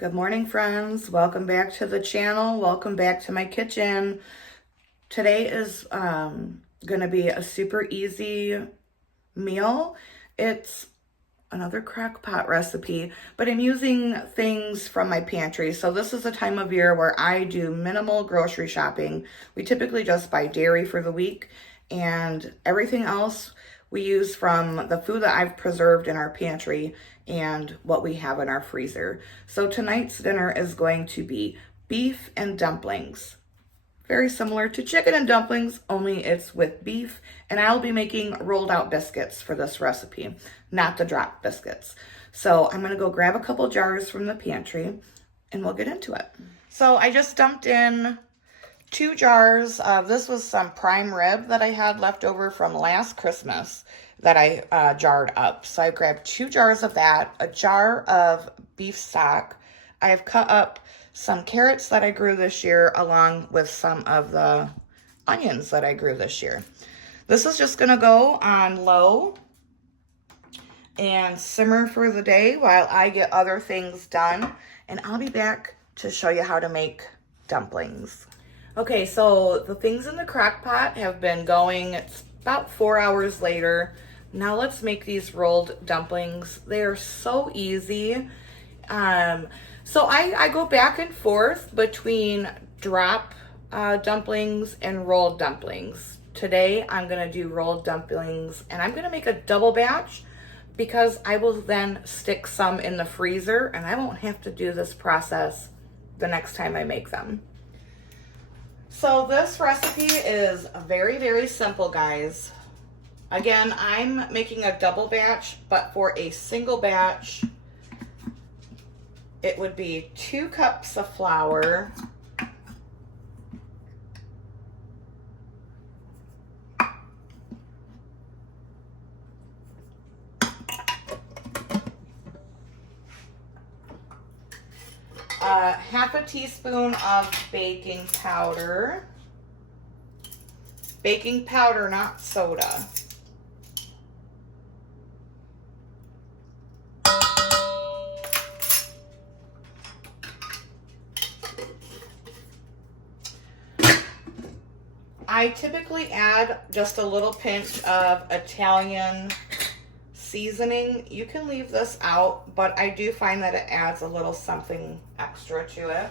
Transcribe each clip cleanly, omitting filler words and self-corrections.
Good morning, friends. Welcome back to the channel. Welcome back to my kitchen. Today is going to be a super easy meal. It's another crock pot recipe, but I'm using things from my pantry. So this is a time of year where I do minimal grocery shopping. We typically just buy dairy for the week, and everything else we use from the food that I've preserved in our pantry and what we have in our freezer. So tonight's dinner is going to be beef and dumplings. Very similar to chicken and dumplings, only it's with beef. And I'll be making rolled out biscuits for this recipe, not the drop biscuits. So I'm gonna go grab a couple jars from the pantry and we'll get into it. So I just dumped in 2 jars. This was some prime rib that I had left over from last Christmas that I jarred up. So I grabbed 2 jars of that, a jar of beef stock. I have cut up some carrots that I grew this year along with some of the onions that I grew this year. This is just gonna go on low and simmer for the day while I get other things done. And I'll be back to show you how to make dumplings. Okay, so the things in the crock pot have been going. It's about 4 hours later. Now let's make these rolled dumplings. They are so easy. So I go back and forth between drop dumplings and rolled dumplings. Today I'm gonna do rolled dumplings, and I'm gonna make a double batch because I will then stick some in the freezer and I won't have to do this process the next time I make them. So this recipe is very, very simple, guys. Again, I'm making a double batch, but for a single batch, it would be 2 cups of flour, half a teaspoon of baking powder. Baking powder, not soda. I typically add just a little pinch of Italian seasoning. You can leave this out, but I do find that it adds a little something extra to it.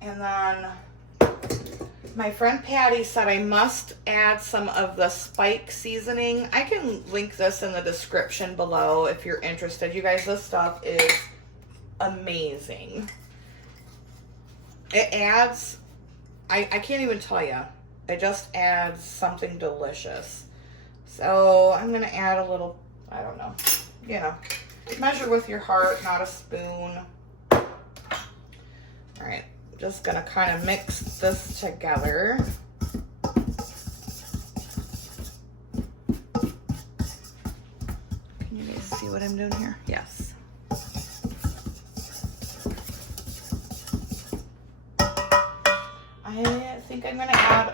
And then my friend Patty said I must add some of the spike seasoning. I can link this in the description below if you're interested. You guys, this stuff is amazing. It adds, I can't even tell you. It just adds something delicious. So I'm gonna add a little, I don't know, you know, measure with your heart, not a spoon. All right, just gonna kind of mix this together. Can you guys see what I'm doing here? Yes. I think I'm gonna add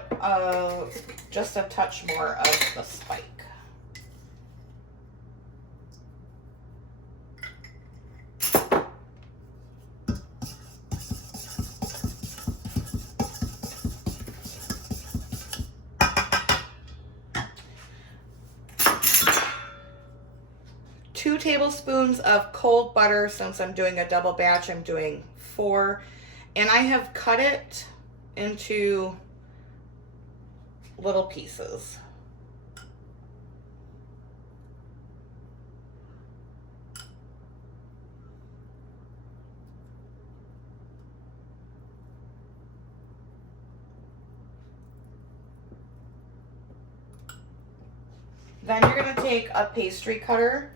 just a touch more of the spike. Two tablespoons of cold butter. Since I'm doing a double batch, I'm doing 4. And I have cut it into little pieces. Then you're going to take a pastry cutter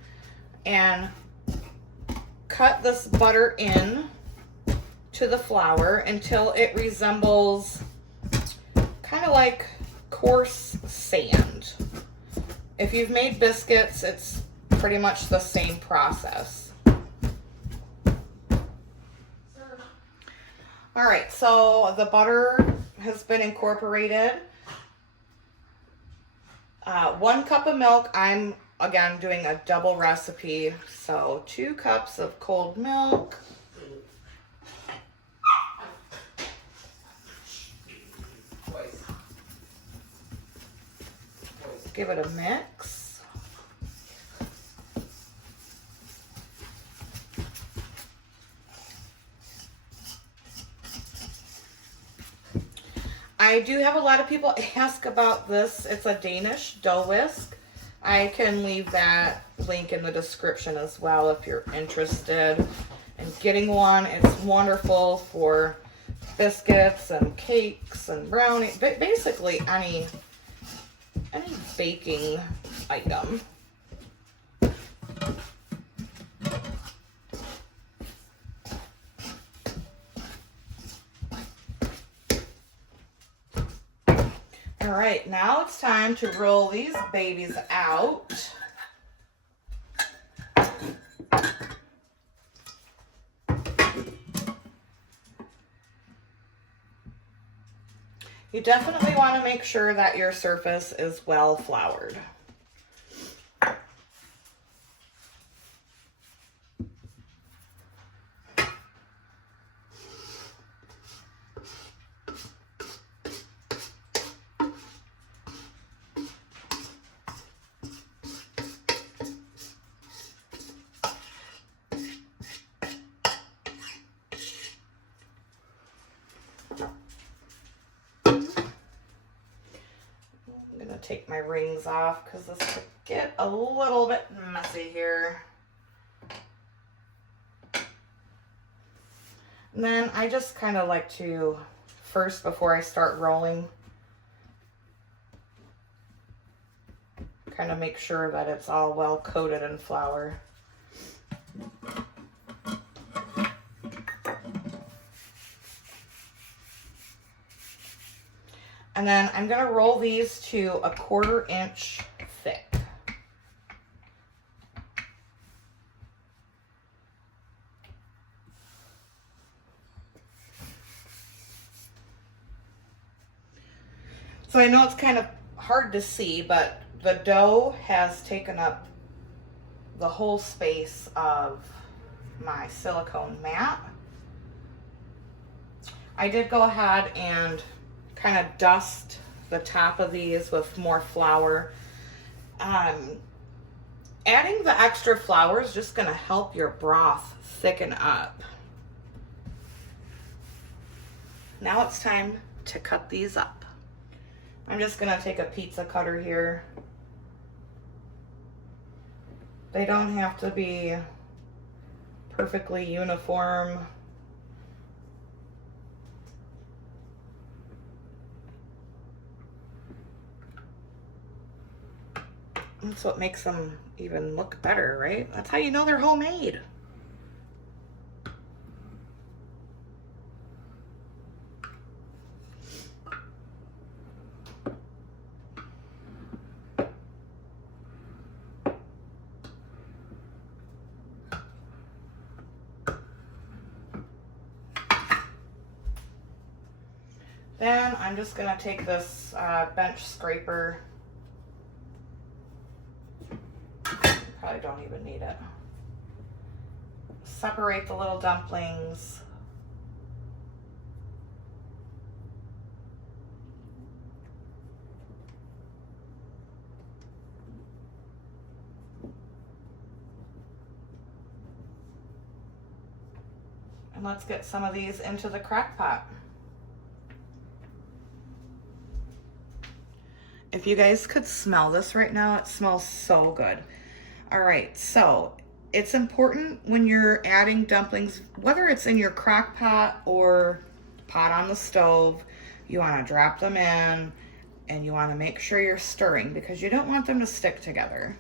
and cut this butter in to the flour until it resembles kind of like coarse sand. If you've made biscuits, it's pretty much the same process. All right, so the butter has been incorporated. 1 cup of milk. I'm again, doing a double recipe. So 2 cups of cold milk. Give it a mix. I do have a lot of people ask about this. It's a Danish dough whisk. I can leave that link in the description as well if you're interested in getting one. It's wonderful for biscuits and cakes and brownies, basically any baking item. All right, now it's time to roll these babies out. You definitely want to make sure that your surface is well floured. I'm going to take my rings off because this could get a little bit messy here. And then I just kind of like to, first before I start rolling, kind of make sure that it's all well coated in flour. And then I'm going to roll these to a 1/4 inch thick. So I know it's kind of hard to see, but the dough has taken up the whole space of my silicone mat. I did go ahead and kind of dust the top of these with more flour. Adding the extra flour is just going to help your broth thicken up. Now it's time to cut these up. I'm just going to take a pizza cutter here. They don't have to be perfectly uniform. That's what makes them even look better, right? That's how you know they're homemade. Then I'm just going to take this bench scraper. Probably don't even need it. Separate the little dumplings. And let's get some of these into the crock pot. If you guys could smell this right now, it smells so good. All right, so it's important when you're adding dumplings, whether it's in your crock pot or pot on the stove, you want to drop them in and you want to make sure you're stirring because you don't want them to stick together.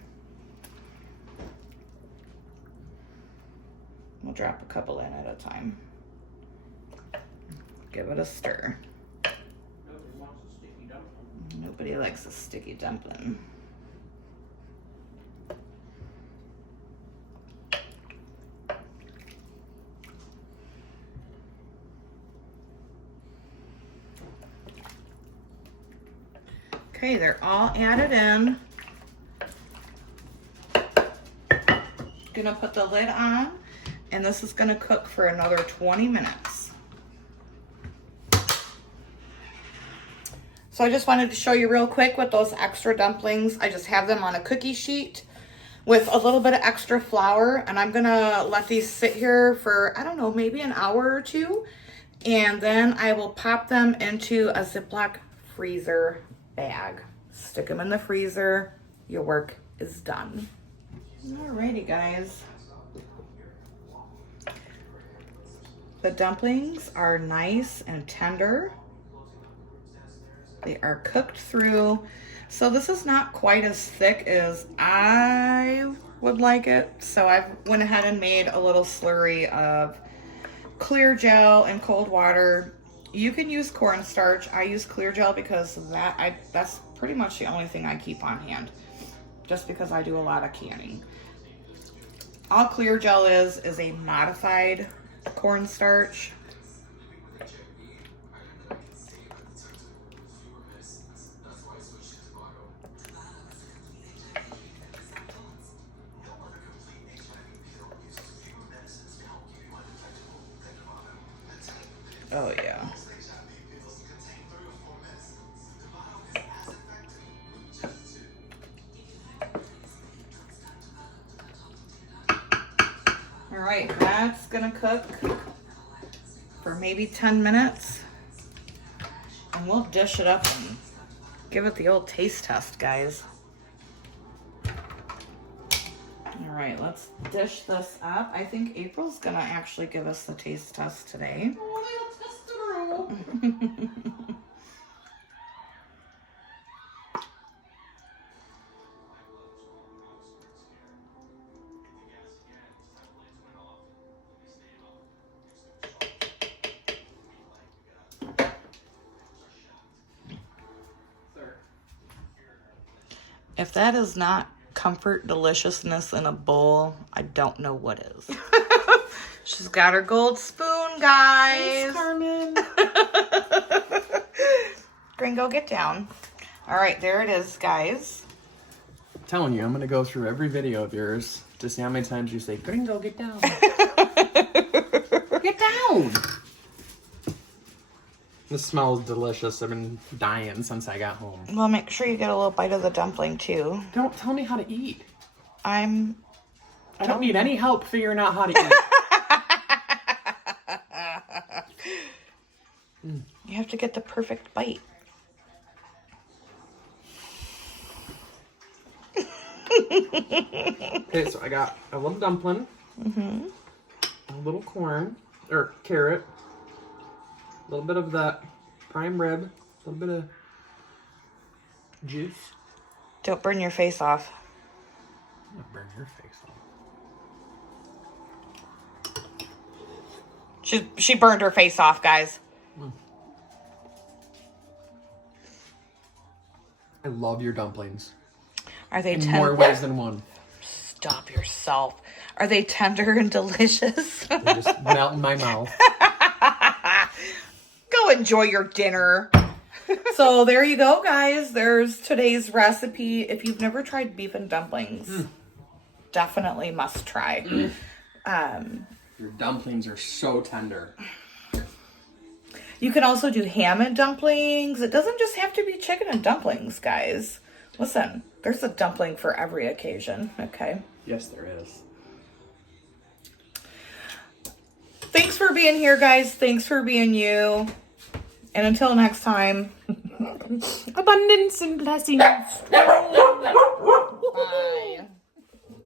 We'll drop a couple in at a time. Give it a stir. Nobody likes a sticky dumpling. Okay, they're all added in. gonna put the lid on, and this is gonna cook for another 20 minutes. So I just wanted to show you real quick with those extra dumplings. I just have them on a cookie sheet with a little bit of extra flour, and I'm gonna let these sit here for, I don't know, maybe an hour or two, and then I will pop them into a Ziploc freezer bag. Stick them in the freezer. Your work is done. Alrighty, guys. The dumplings are nice and tender. They are cooked through. So this is not quite as thick as I would like it. So I went ahead and made a little slurry of clear gel and cold water. You can use cornstarch. I use clear gel because that's pretty much the only thing I keep on hand, just because I do a lot of canning. All clear gel is a modified cornstarch. Oh yeah. All right, that's gonna cook for maybe 10 minutes, and we'll dish it up and give it the old taste test, guys. All right, let's dish this up. I think April's gonna actually give us the taste test today. Oh, they'll test it all. If that is not comfort deliciousness in a bowl, I don't know what is. She's got her gold spoon, guys. Thanks, Carmen. Gringo, get down. All right, there it is, guys. I'm telling you, I'm going to go through every video of yours to see how many times you say, Gringo, get down. Get down. This smells delicious. I've been dying since I got home. Well, make sure you get a little bite of the dumpling, too. Don't tell me how to eat. I don't need any help figuring out how to eat. You have to get the perfect bite. Okay, so I got a little dumpling, a little corn, or carrot, a little bit of that prime rib, a little bit of juice. Don't burn your face off. I'm gonna burn your face off. She burned her face off, guys. I love your dumplings. Are they in tender? more ways than one. Stop yourself. Are they tender and delicious? They just melt in my mouth. Go enjoy your dinner. So there you go, guys. There's today's recipe. If you've never tried beef and dumplings, definitely must try. Your dumplings are so tender. You can also do ham and dumplings. It doesn't just have to be chicken and dumplings, guys. Listen, there's a dumpling for every occasion, okay? Yes, there is. Thanks for being here, guys. Thanks for being you. And until next time, abundance and blessings. bye.